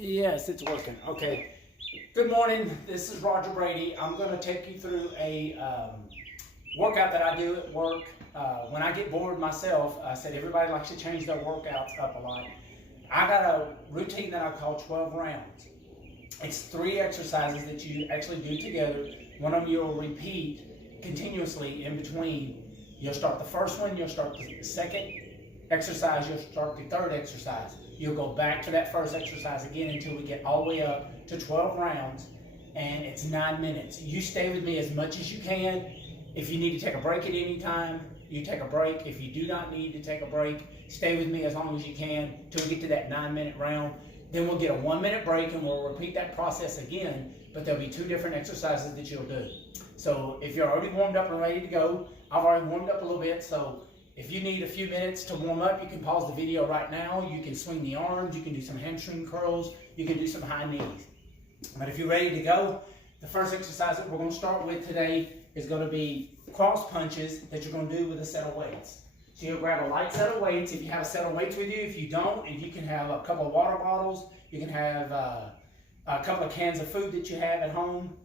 Yes, it's working. Okay. Good morning. This is Roger Brady. I'm going to take you through a workout that I do at work. When I get bored myself, I said everybody likes to change their workouts up a lot. I got a routine that I call 12 rounds. It's 3 exercises that you actually do together. One of them you'll repeat continuously in between. You'll start the first one, you'll start the second exercise, you'll start the third exercise. You'll go back to that first exercise again until we get all the way up to 12 rounds, and it's 9 minutes. You stay with me as much as you can. If you need to take a break at any time, you take a break. If you do not need to take a break, stay with me as long as you can till we get to that 9-minute round. Then we'll get a 1-minute break and we'll repeat that process again, but there'll be 2 different exercises that you'll do. So if you're already warmed up and ready to go, I've already warmed up a little bit, so if you need a few minutes to warm up, you can pause the video right now. You can swing the arms, you can do some hamstring curls, you can do some high knees. But if you're ready to go, the first exercise that we're going to start with today is going to be cross punches that you're going to do with a set of weights. So you'll grab a light set of weights if you have a set of weights with you. If you don't, and you can have a couple of water bottles, you can have a couple of cans of food that you have at home,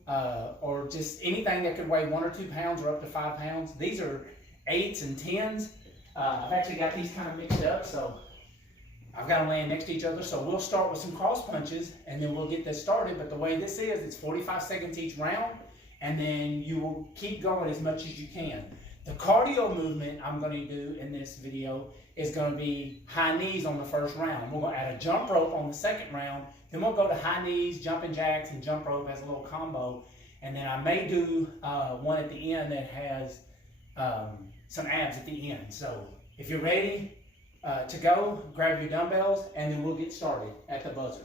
or just anything that could weigh 1 or 2 pounds or up to 5 pounds. These are 8s and 10s. I've actually got these kind of mixed up, so I've got them laying next to each other. So we'll start with some cross punches, and then we'll get this started. But the way this is, it's 45 seconds each round, and then you will keep going as much as you can. The cardio movement I'm going to do in this video is going to be high knees on the first round. We're going to add a jump rope on the second round. Then we'll go to high knees, jumping jacks, and jump rope as a little combo. And then I may do one at the end that has some abs at the end. So if you're ready to go, grab your dumbbells, and then we'll get started at the buzzer.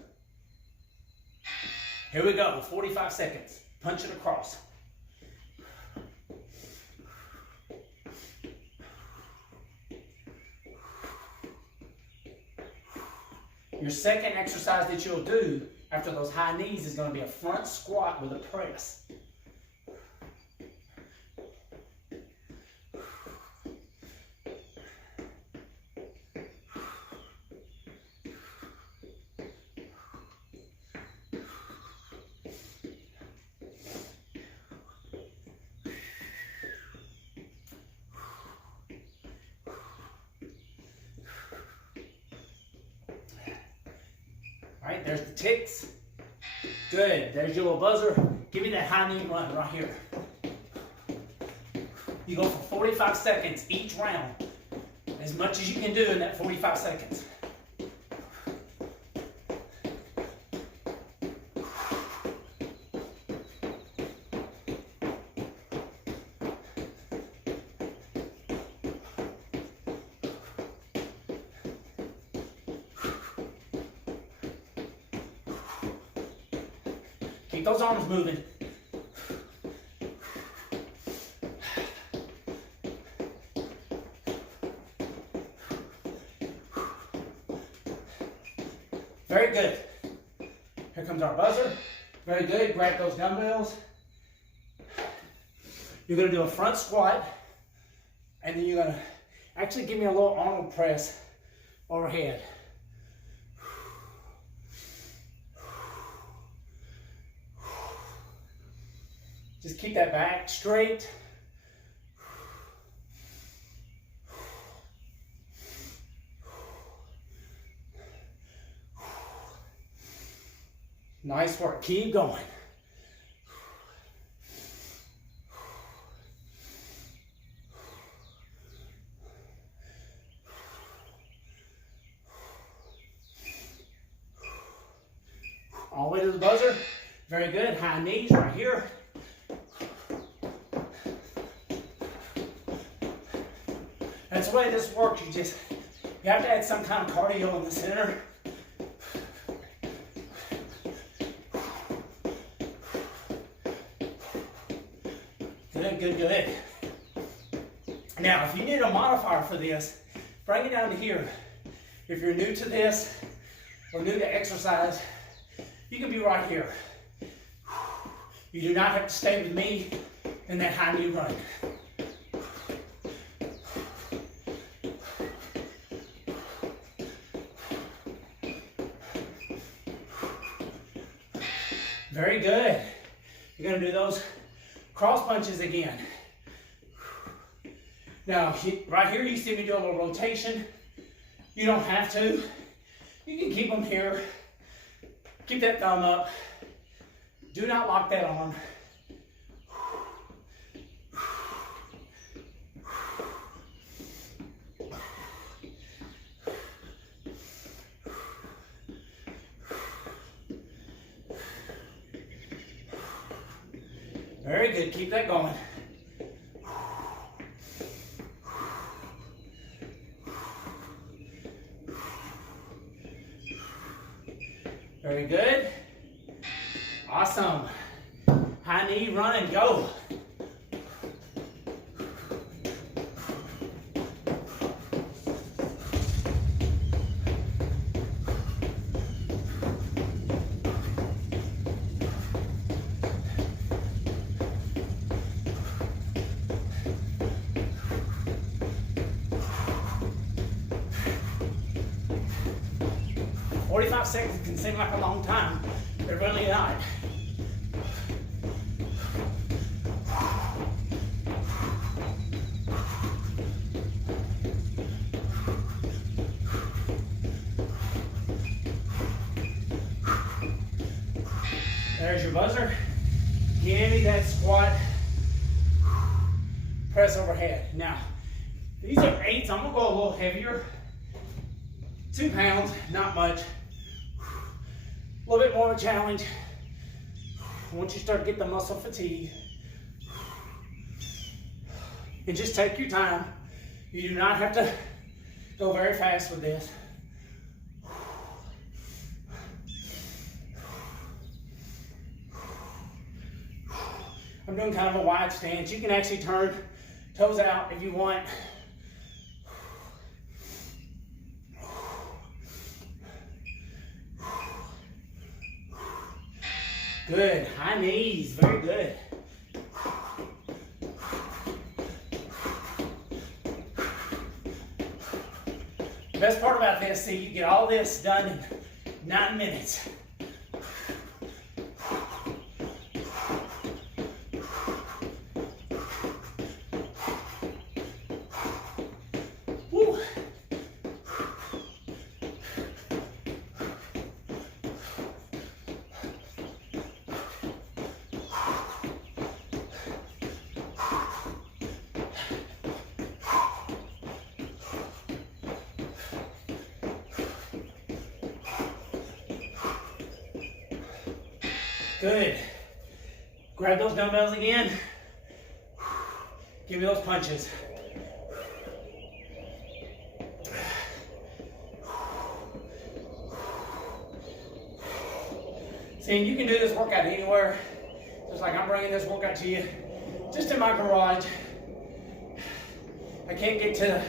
Here we go, 45 seconds. Punch it across. Your second exercise that you'll do after those high knees is going to be a front squat with a press. All right, there's the ticks. Good, there's your little buzzer. Give me that high knee run right here. You go for 45 seconds each round, as much as you can do in that 45 seconds. Keep those arms moving. Very good. Here comes our buzzer. Very good. Grab those dumbbells. You're going to do a front squat, and then you're going to actually give me a little Arnold press overhead. Just keep that back straight. Nice work. Keep going. All the way to the buzzer. Very good. High knees right here. That's the way this works. You have to add some kind of cardio in the center. Good, good, good. Now, if you need a modifier for this, bring it down to here. If you're new to this or new to exercise, you can be right here. You do not have to stay with me in that high knee run. Very good. You're gonna do those cross punches again. Now, right here, you see me do a little rotation. You don't have to. You can keep them here. Keep that thumb up. Do not lock that arm. Very good, keep that going. Very good. Awesome. High knee, run and go. Seconds can seem like a long time. They're really not. There's your buzzer. Give me that squat. Press overhead. Now, these are 8s. I'm gonna go a little heavier. 2 pounds, not much. A little bit more of a challenge. Once you start to get the muscle fatigue, and just take your time. You do not have to go very fast with this. I'm doing kind of a wide stance. You can actually turn toes out if you want. Good, high knees, very good. The best part about this, see, you get all this done in 9 minutes. Woo. Good. Grab those dumbbells again. Give me those punches. See, you can do this workout anywhere. Just like I'm bringing this workout to you, just in my garage. I can't get to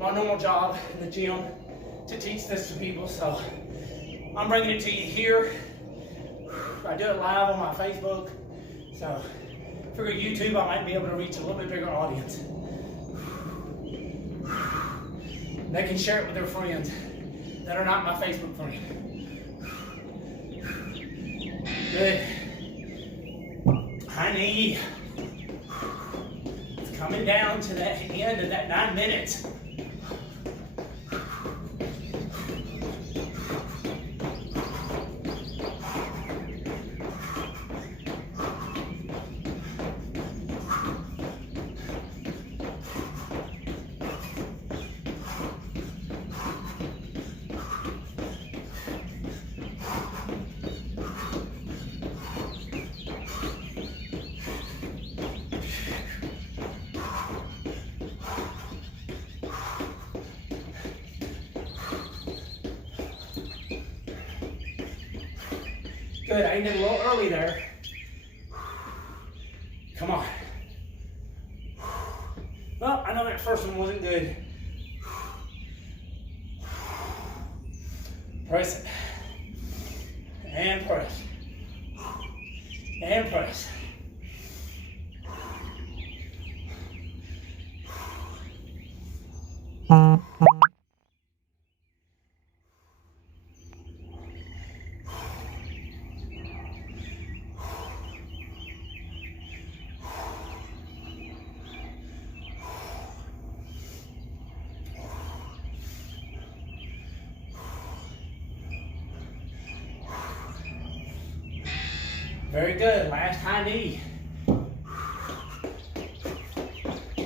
my normal job in the gym to teach this to people, so I'm bringing it to you here. I do it live on my Facebook, so for YouTube I might be able to reach a little bit bigger audience. They can share it with their friends that are not my Facebook friends. Good. High knee. It's coming down to the end of that 9 minutes. Good, I ended a little early there. Come on. Well, I know that first one wasn't good. Press it. And press. And press. Very good. Last high knee.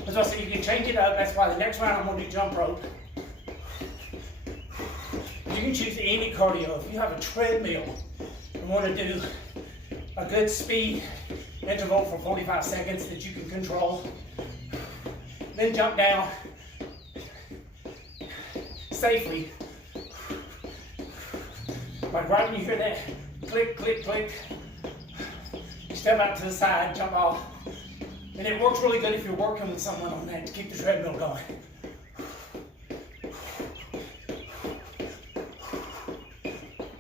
As I said, you can change it up. That's why the next round I'm going to do jump rope. You can choose any cardio. If you have a treadmill and want to do a good speed interval for 45 seconds that you can control, then jump down safely. Like right when you hear that click, click, click, step out to the side, jump off. And it works really good if you're working with someone on that to keep the treadmill going.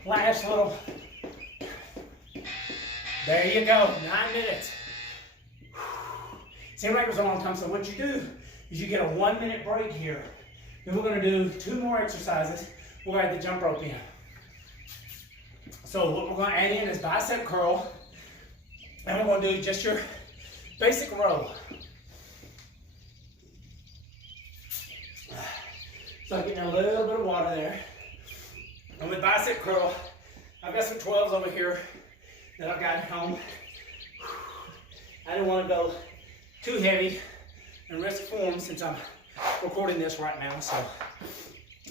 Last little. There you go, 9 minutes. Seems like it was a long time, so what you do is you get a 1 minute break here. Then we're gonna do 2 more exercises. We'll add the jump rope in. So what we're gonna add in is bicep curl, and we're gonna do just your basic row. So I'm getting a little bit of water there. And with bicep curl, I've got some 12s over here that I've got at home. I didn't want to go too heavy and risk form since I'm recording this right now. So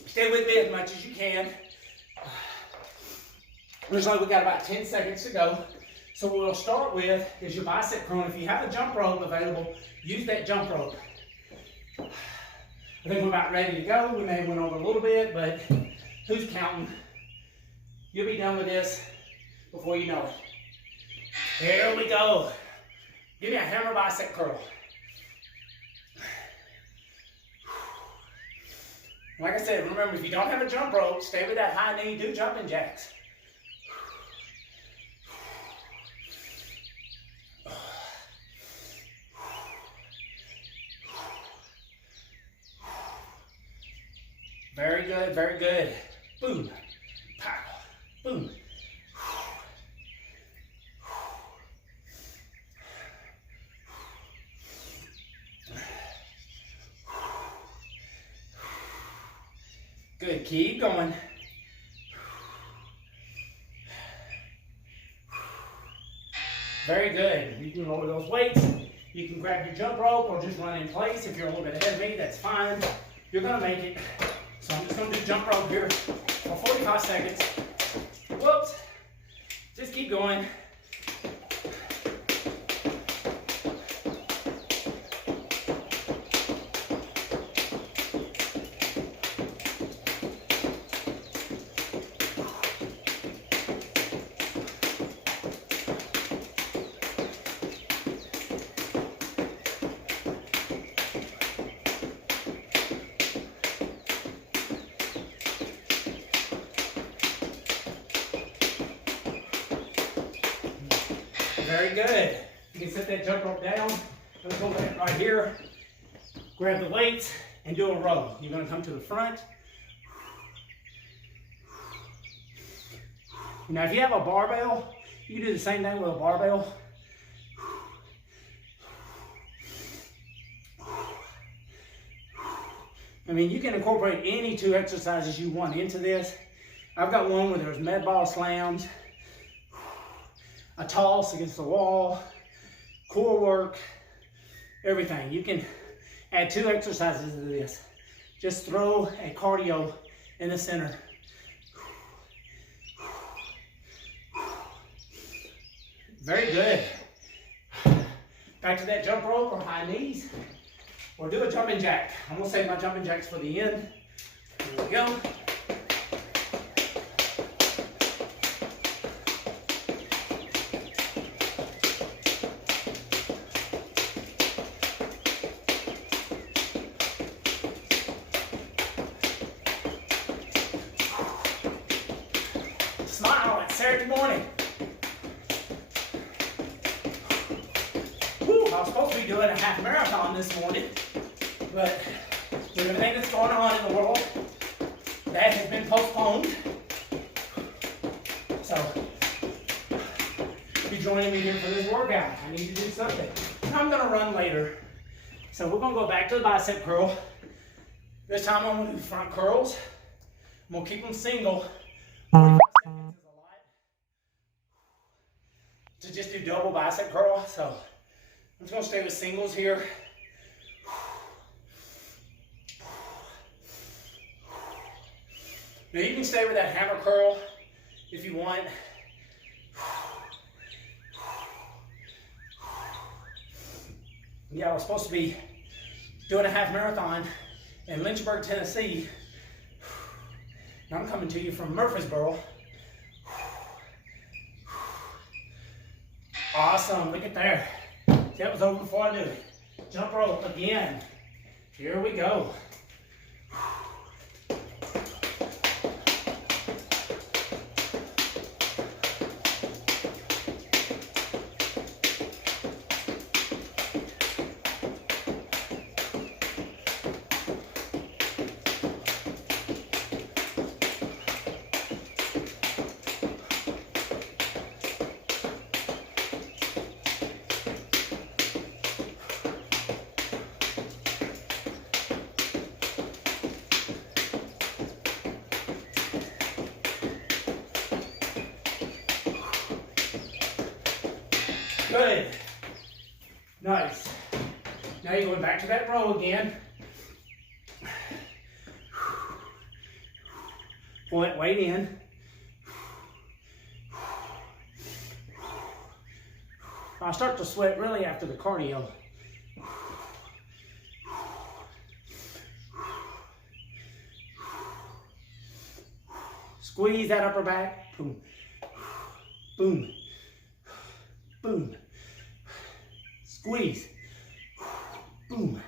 stay with me as much as you can. Looks like we got about 10 seconds to go. So what we'll start with is your bicep curl. If you have a jump rope available, use that jump rope. I think we're about ready to go. We may have went over a little bit, but who's counting? You'll be done with this before you know it. Here we go. Give me a hammer bicep curl. Like I said, remember, if you don't have a jump rope, stay with that high knee, do jumping jacks. Very good, very good. Boom, pow, boom. Good, keep going. Very good. You can lower those weights. You can grab your jump rope or just run in place. If you're a little bit heavy, that's fine. You're gonna make it. So I'm just gonna do jump rope here for 45 seconds. Whoops. Just keep going. Very good. You can set that jump rope down. I'm going to go right here, grab the weights, and do a row. You're going to come to the front. Now, if you have a barbell, you can do the same thing with a barbell. I mean, you can incorporate any 2 exercises you want into this. I've got one where there's med ball slams, a toss against the wall, core work, everything. You can add 2 exercises to this. Just throw a cardio in the center. Very good. Back to that jump rope or high knees, or do a jumping jack. I'm gonna save my jumping jacks for the end. Here we go. Smile, it's Saturday morning. Whew, I was supposed to be doing a half marathon this morning, but with everything that's going on in the world, that has been postponed. So, be joining me here for this workout. I need to do something. I'm gonna run later. So we're gonna go back to the bicep curl. This time I'm gonna do front curls. I'm gonna keep them single. 45 seconds is a lot. To just do double bicep curl, so I'm just gonna stay with singles here. Now you can stay with that hammer curl if you want. Yeah, I was supposed to be doing a half marathon in Lynchburg, Tennessee. And I'm coming to you from Murfreesboro. Awesome, look at there. That was over before I knew it. Jump rope again. Here we go. Good. Nice. Now you're going back to that row again. Pull that weight in. I start to sweat really after the cardio. Squeeze that upper back. Boom. Boom. Boom. Squeeze. Boom.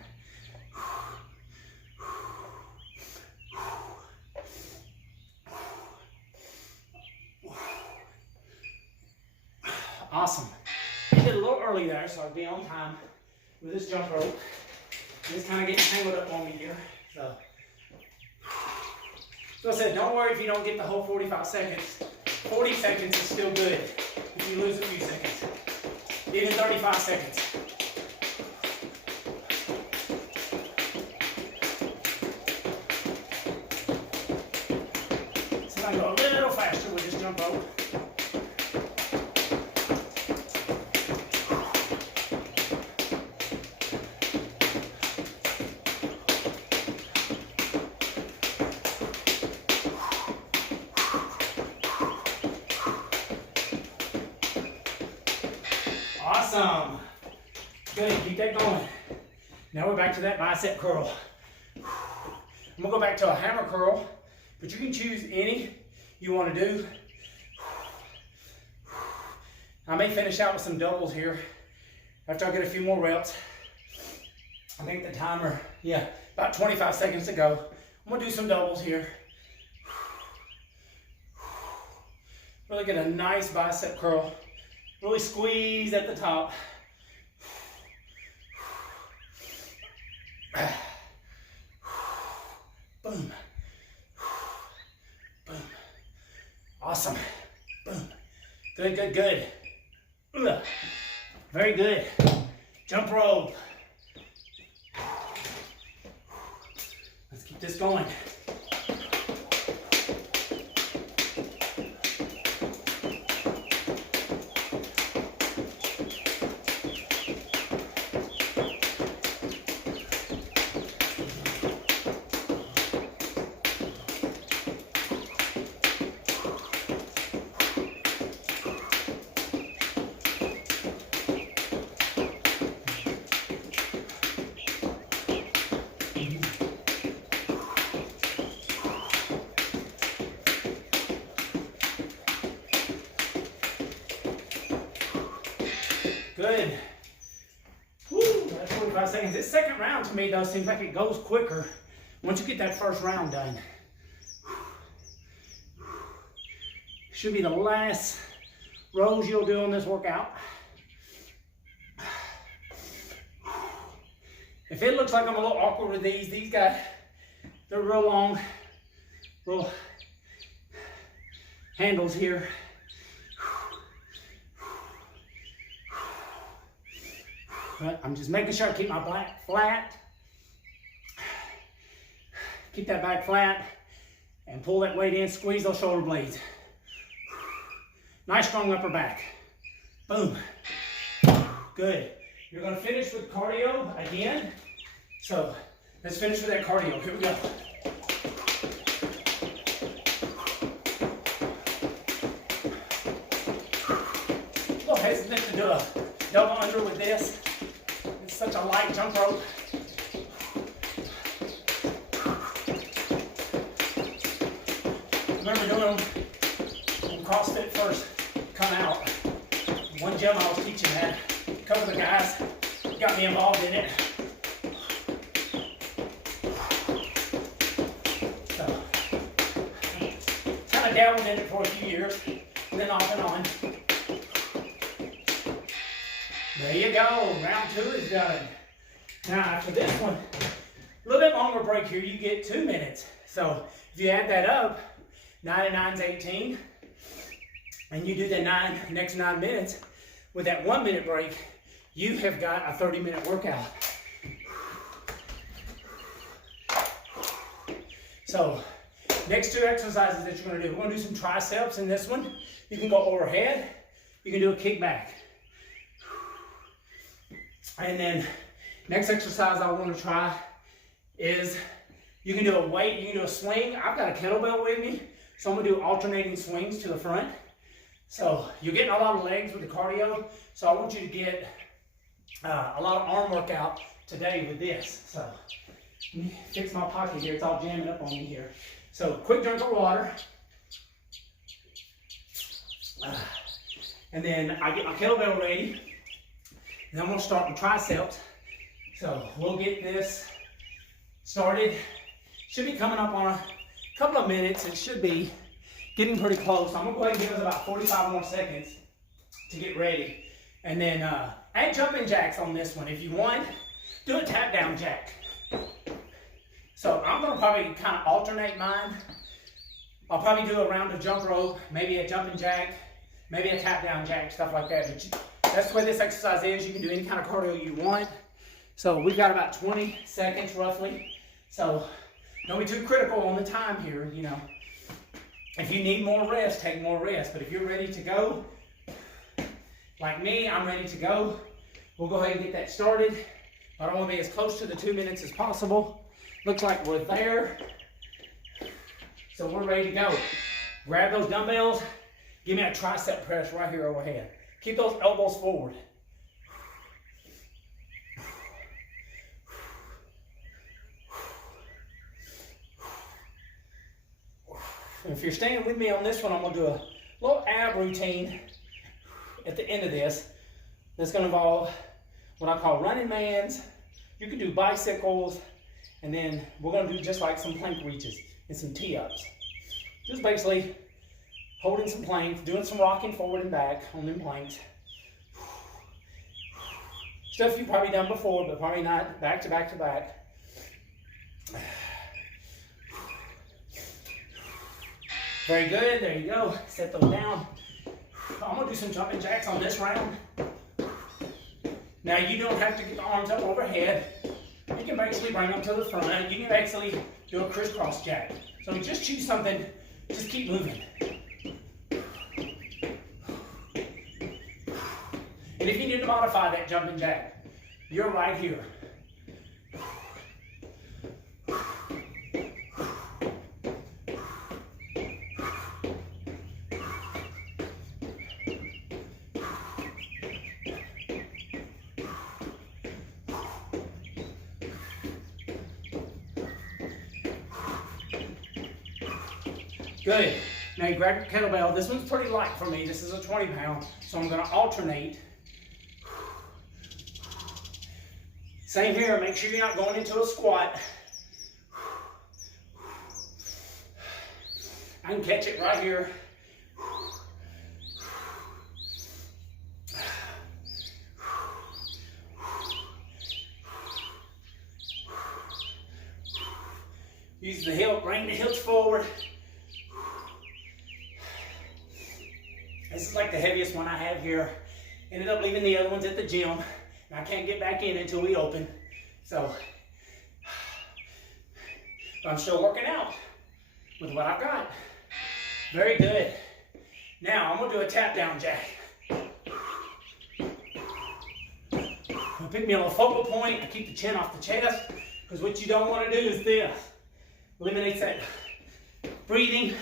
Awesome. I did a little early there, so I'll be on time with this jump rope. It's kind of getting tangled up on me here. So I said, don't worry if you don't get the whole 45 seconds. 40 seconds is still good if you lose a few seconds. Even 35 seconds. So I go a little faster with this jump rope. Awesome. Good, keep that going. Now we're back to that bicep curl. I'm gonna go back to a hammer curl, but you can choose any you want to do. I may finish out with some doubles here after I get a few more reps. I think the timer, yeah, about 25 seconds to go. I'm gonna do some doubles here. Really get a nice bicep curl. Really squeeze at the top. Boom. Boom. Awesome. Boom. Good, good, good. Very good. Jump rope. Let's keep this going. Good. Woo, that's 45 seconds. This second round to me though seems like it goes quicker once you get that first round done. Should be the last rows you'll do on this workout. If it looks like I'm a little awkward with these guys, they're real long, little handles here. But I'm just making sure I keep my back flat. Keep that back flat and pull that weight in, squeeze those shoulder blades. Nice strong upper back. Boom. Good. You're gonna finish with cardio again. So let's finish with that cardio. Here we go. A little hesitant to do a double under with this. It's such a light jump rope. Remember doing them when CrossFit first come out. One gym I was teaching had a couple of the guys got me involved in it. So, kind of dabbled in it for a few years, and then off and on. There you go, round 2 is done. Now after this one, a little bit longer break here, you get 2 minutes. So if you add that up, 9 and 9 is 18, and you do the next 9 minutes, with that 1 minute break, you have got a 30-minute workout. So, next 2 exercises that you're gonna do, we're gonna do some triceps in this one. You can go overhead, you can do a kick back. And then, next exercise I wanna try is, you can do a weight, you can do a swing. I've got a kettlebell with me, so I'm gonna do alternating swings to the front. So you're getting a lot of legs with the cardio, so I want you to get a lot of arm workout today with this. So let me fix my pocket here, it's all jamming up on me here. So quick drink of water. And then I get my kettlebell ready. And I'm gonna start with triceps. So we'll get this started. Should be coming up on a couple of minutes. It should be getting pretty close. I'm gonna go ahead and give us about 45 more seconds to get ready. And then add jumping jacks on this one. If you want, do a tap down jack. So I'm gonna probably kind of alternate mine. I'll probably do a round of jump rope, maybe a jumping jack, maybe a tap down jack, stuff like that. But that's the way this exercise is. You can do any kind of cardio you want. So we've got about 20 seconds roughly. So don't be too critical on the time here, you know. If you need more rest, take more rest. But if you're ready to go, like me, I'm ready to go. We'll go ahead and get that started. But I want to be as close to the 2 minutes as possible. Looks like we're there. So we're ready to go. Grab those dumbbells. Give me a tricep press right here overhead. Keep those elbows forward. And if you're staying with me on this one, I'm going to do a little ab routine at the end of this. That's going to involve what I call running mans. You can do bicycles, and then we're going to do just like some plank reaches and some tee-ups. Just basically holding some planks, doing some rocking forward and back on them planks. Stuff you've probably done before, but probably not back to back to back. Very good, there you go. Set those down. I'm gonna do some jumping jacks on this round. Now you don't have to get the arms up overhead. You can basically bring them to the front. You can actually do a crisscross jack. So just choose something, just keep moving. And if you need to modify that jumping jack, you're right here. Good. Now you grab your kettlebell. This one's pretty light for me. This is a 20 pound, so I'm going to alternate. Same here. Make sure you're not going into a squat. I can catch it right here. Use the hip, bring the hips forward. This is like the heaviest one I have here. Ended up leaving the other ones at the gym. And I can't get back in until we open. So, but I'm still working out with what I've got. Very good. Now I'm gonna do a tap down jack. pick me a little focal point. I keep the chin off the chest, because what you don't want to do is this. Eliminates that breathing.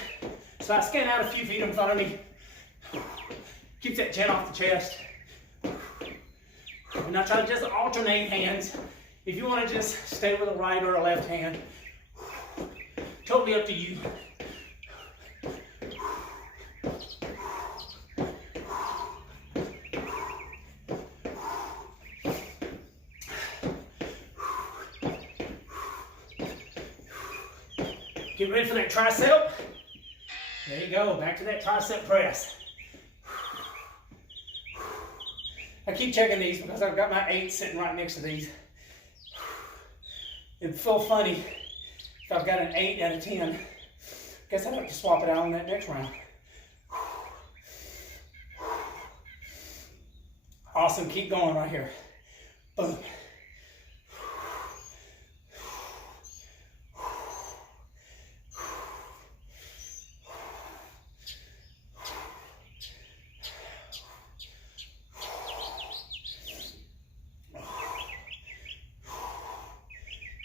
So I scan out a few feet in front of me. Keeps that chin off the chest. And I try to just alternate hands. If you want to just stay with a right or a left hand, totally up to you. Get ready for that tricep. There you go, back to that tricep press. I keep checking these because I've got my 8 sitting right next to these. It'd feel funny if I've got an 8 and a 10. Guess I'd have to swap it out on that next round. Awesome, keep going right here. Boom.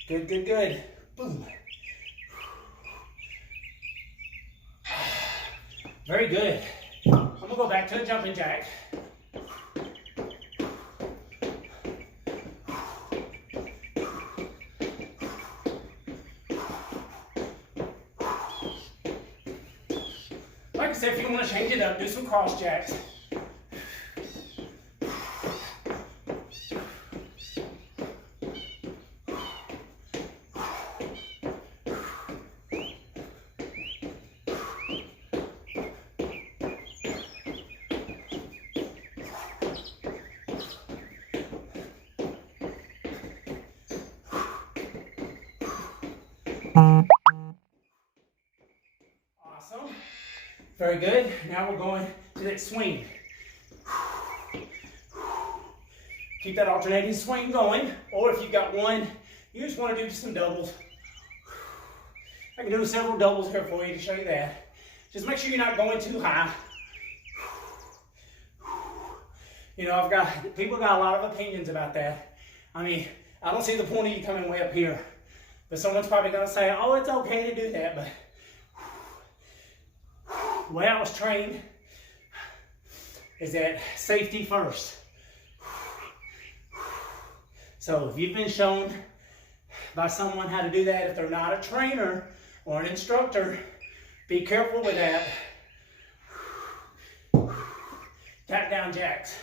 Good, good, good. Boom. Very good. I'm gonna go back to a jumping jack. Like I said, if you want to change it up, do some cross jacks. Awesome. Very good. Now we're going to that swing. Keep that alternating swing going. Or if you've got one, you just want to do some doubles. I can do several doubles here for you to show you that. Just make sure you're not going too high. You know, people got a lot of opinions about that. I mean, I don't see the point of you coming way up here. But someone's probably going to say, oh, it's okay to do that. But the way I was trained is that safety first. So if you've been shown by someone how to do that, if they're not a trainer or an instructor, be careful with that. Tap down jacks.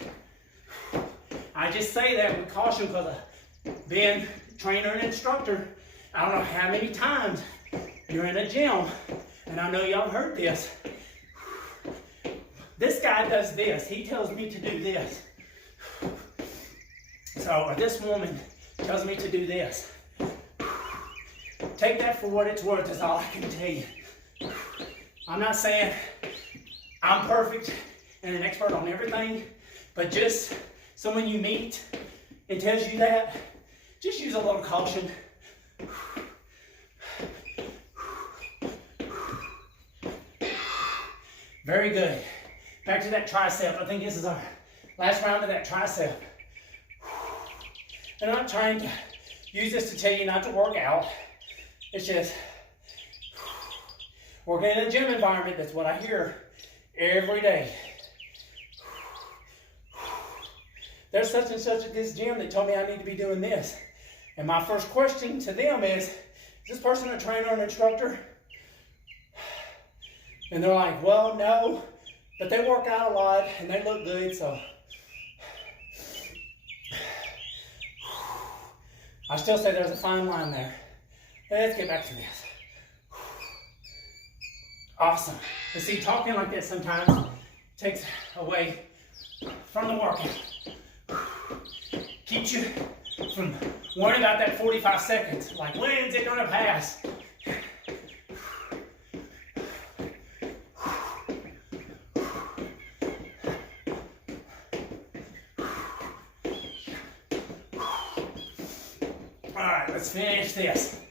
I just say that with caution because of being a trainer and instructor. I don't know how many times you're in a gym, and I know y'all heard this. This guy does this. He tells me to do this. So, or this woman tells me to do this. Take that for what it's worth, is all I can tell you. I'm not saying I'm perfect and an expert on everything, but just someone you meet and tells you that, just use a little caution. Very good. Back to that tricep. I think this is our last round of that tricep. And I'm not trying to use this to tell you not to work out. It's just working in a gym environment. That's what I hear every day. There's such and such at this gym that told me I need to be doing this. And my first question to them is this person a trainer or an instructor? And they're like, well, no, but they work out a lot and they look good, so. I still say there's a fine line there. Let's get back to this. Awesome. But see, talking like this sometimes takes away from the workout. Keeps you from worrying about that 45 seconds. Like, when's it gonna pass? All right, let's finish this.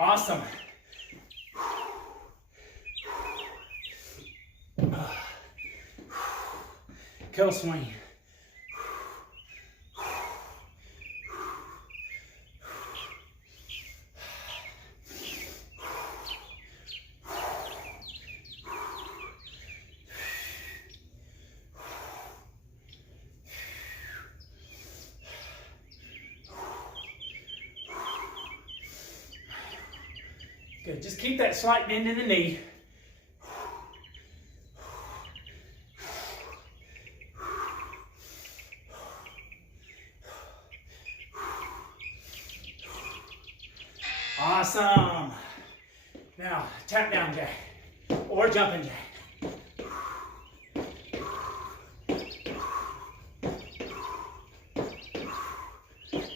Awesome. Kill swing. Good. Just keep that slight bend in the knee. Awesome. Now, tap down jack or jumping jack.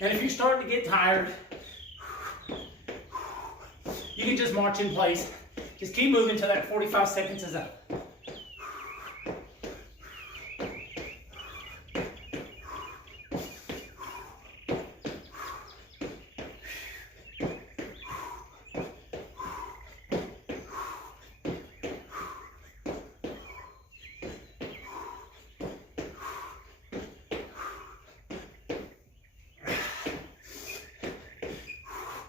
And if you're starting to get tired, you can just march in place. Just keep moving till that 45 seconds is up.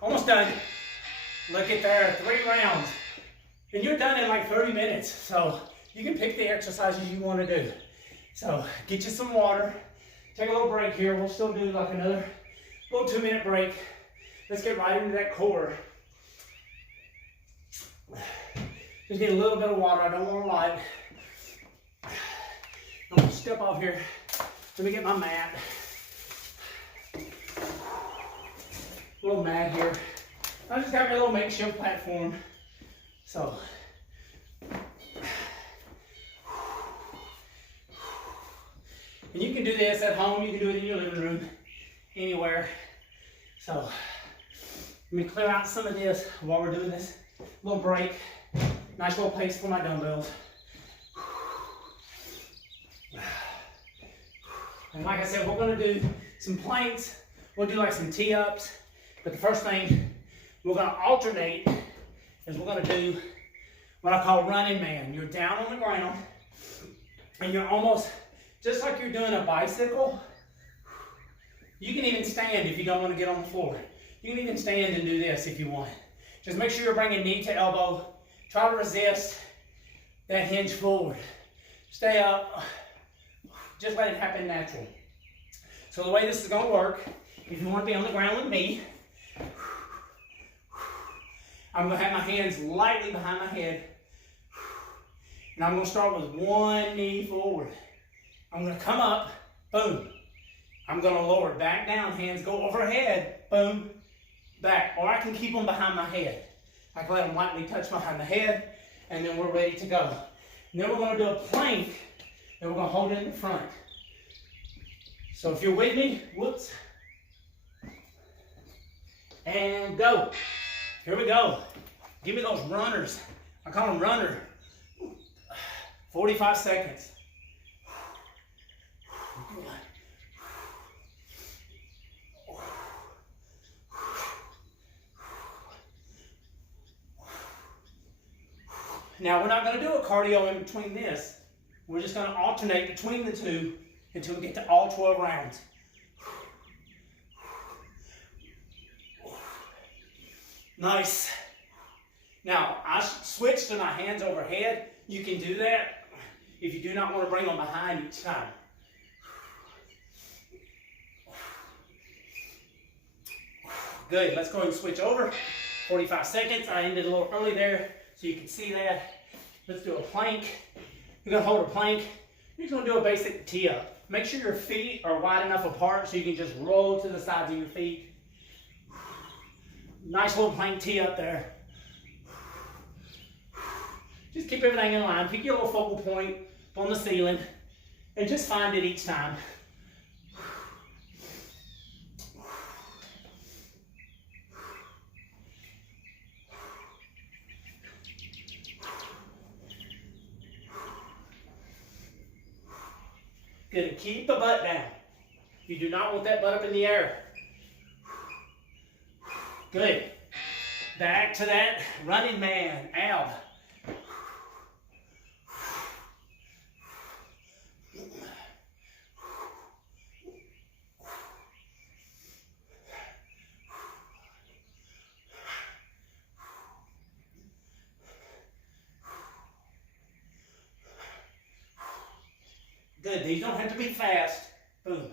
Almost done. Look at there, 3 rounds. And you're done in like 30 minutes. So you can pick the exercises you want to do. So get you some water. Take a little break here. We'll still do like another little 2-minute break. Let's get right into that core. Just get a little bit of water. I don't want a lot. I'm going to step off here. Let me get my mat. A little mat here. I just got my little makeshift platform. So, and you can do this at home. You can do it in your living room, anywhere. So, let me clear out some of this while we're doing this little break. Nice little pace for my dumbbells. And like I said, we're going to do some planks. We'll do like some tee-ups. But the first thing we're going to alternate is we're going to do what I call running man. You're down on the ground and you're almost just like you're doing a bicycle. You can even stand if you don't want to get on the floor. You can even stand and do this if you want. Just make sure you're bringing knee to elbow. Try to resist that hinge forward. Stay up. Just let it happen naturally. So the way this is going to work, if you want to be on the ground with me, I'm going to have my hands lightly behind my head. And I'm going to start with one knee forward. I'm going to come up, boom. I'm going to lower back down, hands go overhead, boom, back. Or I can keep them behind my head. I can let them lightly touch behind the head, and then we're ready to go. And then we're going to do a plank, and we're going to hold it in the front. So if you're with me, whoops. And go. Here we go. Give me those runners. I call them runner. 45 seconds. Now we're not going to do a cardio in between this. We're just going to alternate between the two until we get to all 12 rounds. Nice. Now, I switched to my hands overhead. You can do that if you do not want to bring them behind each time. Good. Let's go ahead and switch over. 45 seconds. I ended a little early there so you can see that. Let's do a plank. You're going to hold a plank. You're just going to do a basic tee-up. Make sure your feet are wide enough apart so you can just roll to the sides of your feet. Nice little plank tee up there. Just keep everything in line. Pick your little focal point on the ceiling and just find it each time. Good. Keep the butt down. You do not want that butt up in the air. Good. Back to that running man, ab. Good, these don't have to be fast. Boom.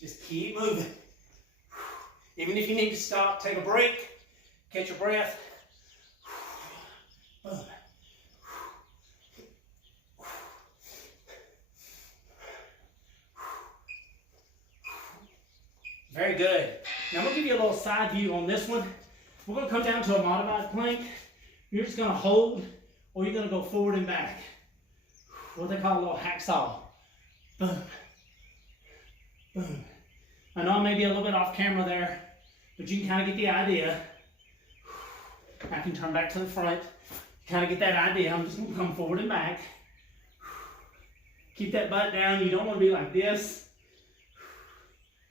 Just keep moving. Even if you need to stop, take a break, catch your breath. Boom. Very good. Now I'm going to give you a little side view on this one. We're going to come down to a modified plank. You're just going to hold, or you're going to go forward and back. What they call a little hacksaw. Boom. Boom. I know I may be a little bit off camera there, but you can kind of get the idea. I can turn back to the front. Kind of get that idea. I'm just going to come forward and back. Keep that butt down. You don't want to be like this.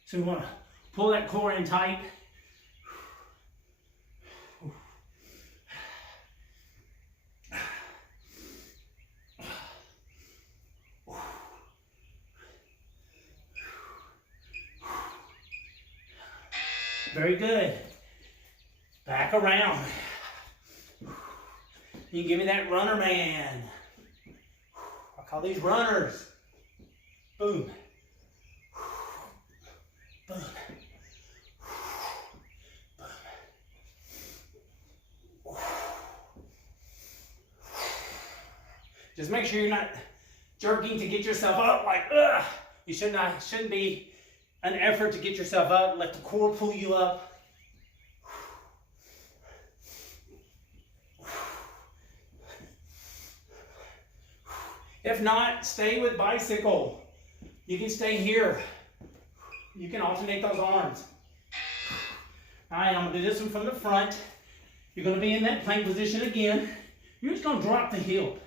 So we want to pull that core in tight. Very good. Back around. You can give me that runner man. I call these runners. Boom. Boom. Boom. Just make sure you're not jerking to get yourself up like, ugh. You shouldn't be an effort to get yourself up. Let the core pull you up. If not, stay with bicycle. You can stay here. You can alternate those arms. All right, I'm going to do this one from the front. You're going to be in that plank position again. You're just going to drop the hip.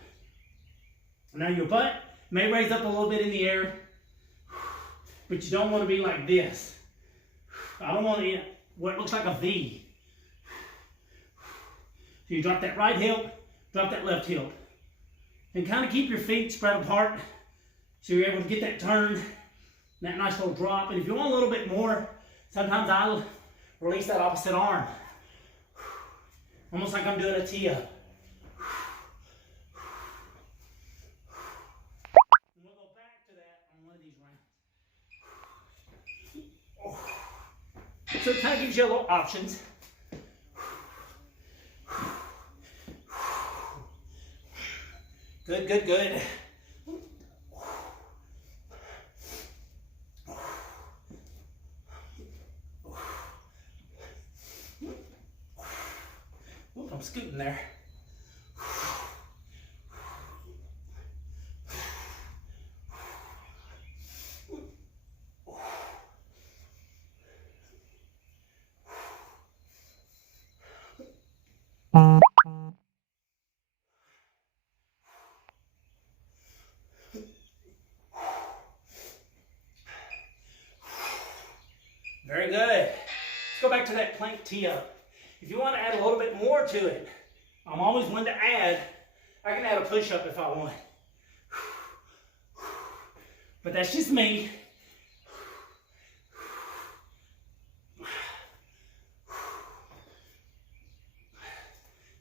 Now your butt may raise up a little bit in the air, but you don't want to be like this. I don't want to what looks like a V. So you drop that right hip, drop that left hip. And kind of keep your feet spread apart so you're able to get that turn, that nice little drop. And if you want a little bit more, sometimes I'll release that opposite arm. Almost like I'm doing a tee-up. And we'll go back to that on one of these rounds. So it kind of gives you a little options. Good, good, good. Ooh, I'm scooting there. Very good. Let's go back to that plank tee-up. If you want to add a little bit more to it, I'm always one to add. I can add a push-up if I want. But that's just me.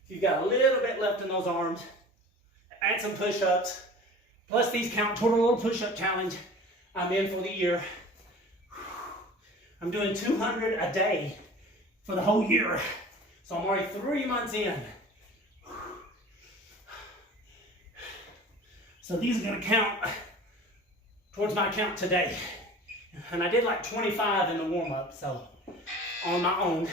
If you've got a little bit left in those arms, add some push-ups. Plus these count toward a little push-up challenge I'm in for the year. I'm doing 200 a day for the whole year. So I'm already 3 months in. So these are gonna count towards my count today. And I did like 25 in the warm-up, so on my own.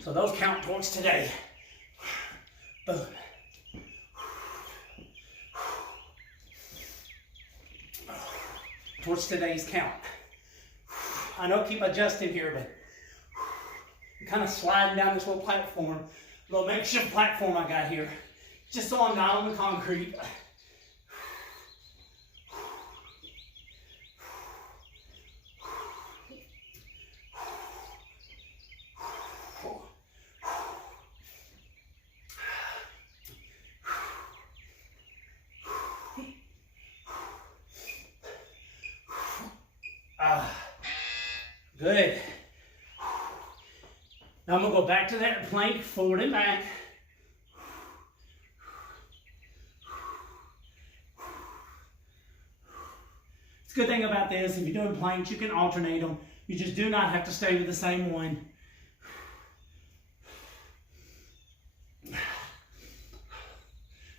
So those count towards today. Boom. Towards today's count. I know keep adjusting here, but I'm kind of sliding down this little platform, little makeshift platform I got here, just so I'm not on the concrete. Good. Now I'm gonna go back to that plank, forward and back. It's a good thing about this, if you're doing planks, you can alternate them. You just do not have to stay with the same one.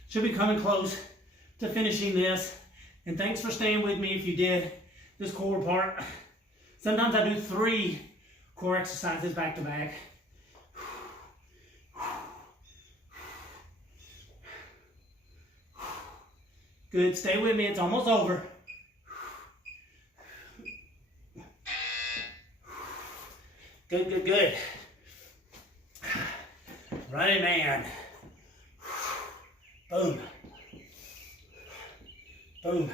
Should be coming close to finishing this. And thanks for staying with me if you did this core part. Sometimes I do 3 core exercises back to back. Good, stay with me, it's almost over. Good, good, good. Running man. Boom. Boom.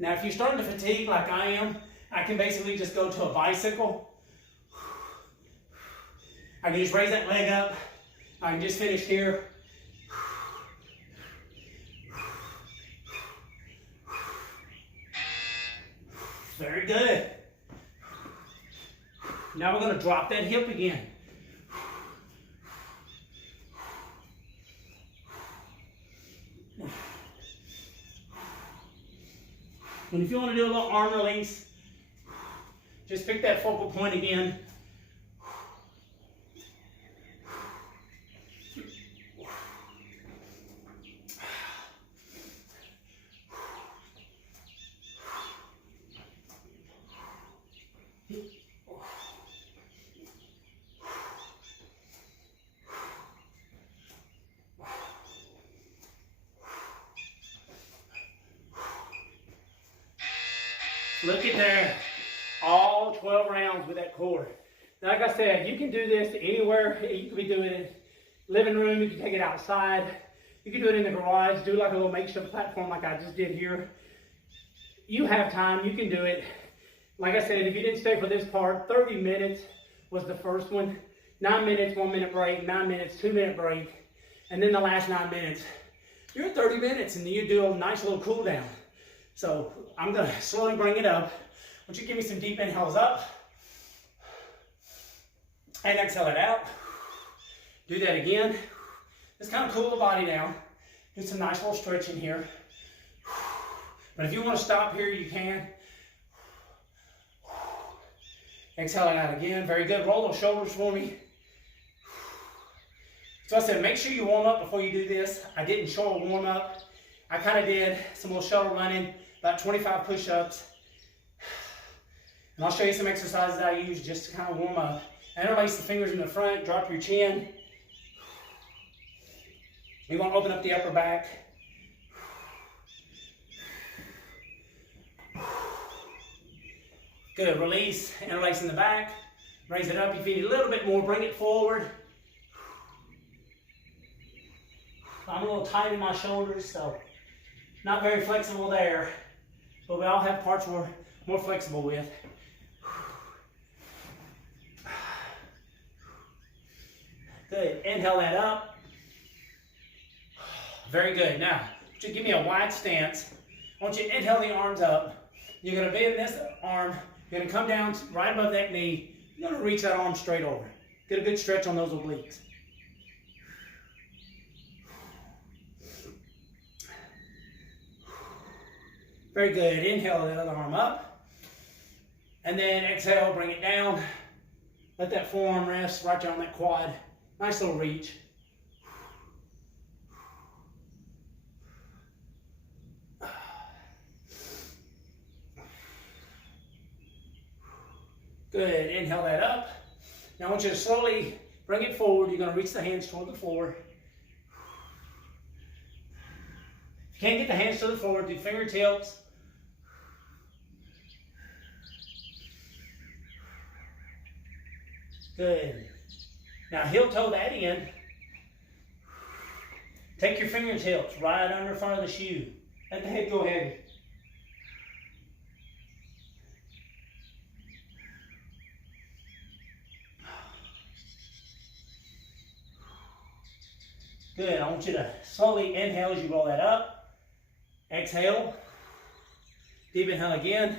Now, if you're starting to fatigue like I am, I can basically just go to a bicycle. I can just raise that leg up. I can just finish here. Very good. Now we're going to drop that hip again. And if you want to do a little arm release, just pick that focal point again. Look at there, all 12 rounds with that core. Now, like I said, you can do this anywhere. You can be doing it living room, you can take it outside. You can do it in the garage, do like a little makeshift platform like I just did here. You have time, you can do it. Like I said, if you didn't stay for this part, 30 minutes was the first one. 9 minutes, 1 minute break, 9 minutes, 2 minute break. And then the last 9 minutes, you're at 30 minutes and then you do a nice little cool down. So I'm gonna slowly bring it up. I want you to give me some deep inhales up. And exhale it out. Do that again. Just kind of cool the body down. Do some nice little stretching here. But if you want to stop here, you can. Exhale it out again. Very good. Roll those shoulders for me. So I said, make sure you warm up before you do this. I didn't show a warm up. I kind of did some little shoulder running, about 25 push-ups. And I'll show you some exercises I use just to kind of warm up. Interlace the fingers in the front, drop your chin. You want to open up the upper back. Good, release, interlace in the back. Raise it up if you need a little bit more, bring it forward. I'm a little tight in my shoulders, so not very flexible there. But we all have parts we're more flexible with. Good, inhale that up. Very good. Now, just give me a wide stance. I want you to inhale the arms up. You're going to bend this arm. You're going to come down right above that knee. You're going to reach that arm straight over. Get a good stretch on those obliques. Very good. Inhale the other arm up. And then exhale, bring it down. Let that forearm rest right there on that quad. Nice little reach. Good. Inhale that up. Now I want you to slowly bring it forward. You're going to reach the hands toward the floor. If you can't get the hands to the floor, do fingertips. Good. Now heel toe that in. Take your fingertips right under front of the shoe. Let the head go heavy. Good. I want you to slowly inhale as you roll that up. Exhale. Deep inhale again.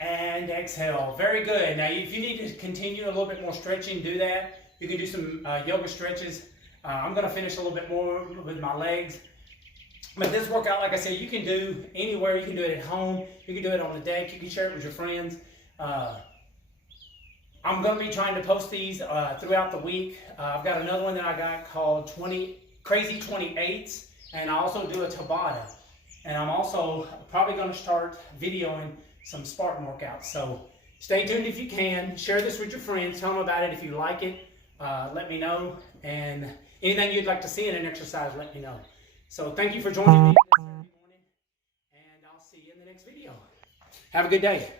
And exhale. Very good. Now, if you need to continue a little bit more stretching, do that. You can do some yoga stretches. I'm going to finish a little bit more with my legs. But this workout, like I said, you can do anywhere. You can do it at home. You can do it on the deck. You can share it with your friends. I'm going to be trying to post these throughout the week. I've got another one that I got called Crazy 28s, and I also do a Tabata. And I'm also probably going to start videoing some Spartan workouts. So stay tuned if you can. Share this with your friends. Tell them about it if you like it. Let me know. And anything you'd like to see in an exercise, let me know. So thank you for joining me this Saturday morning, and I'll see you in the next video. Have a good day.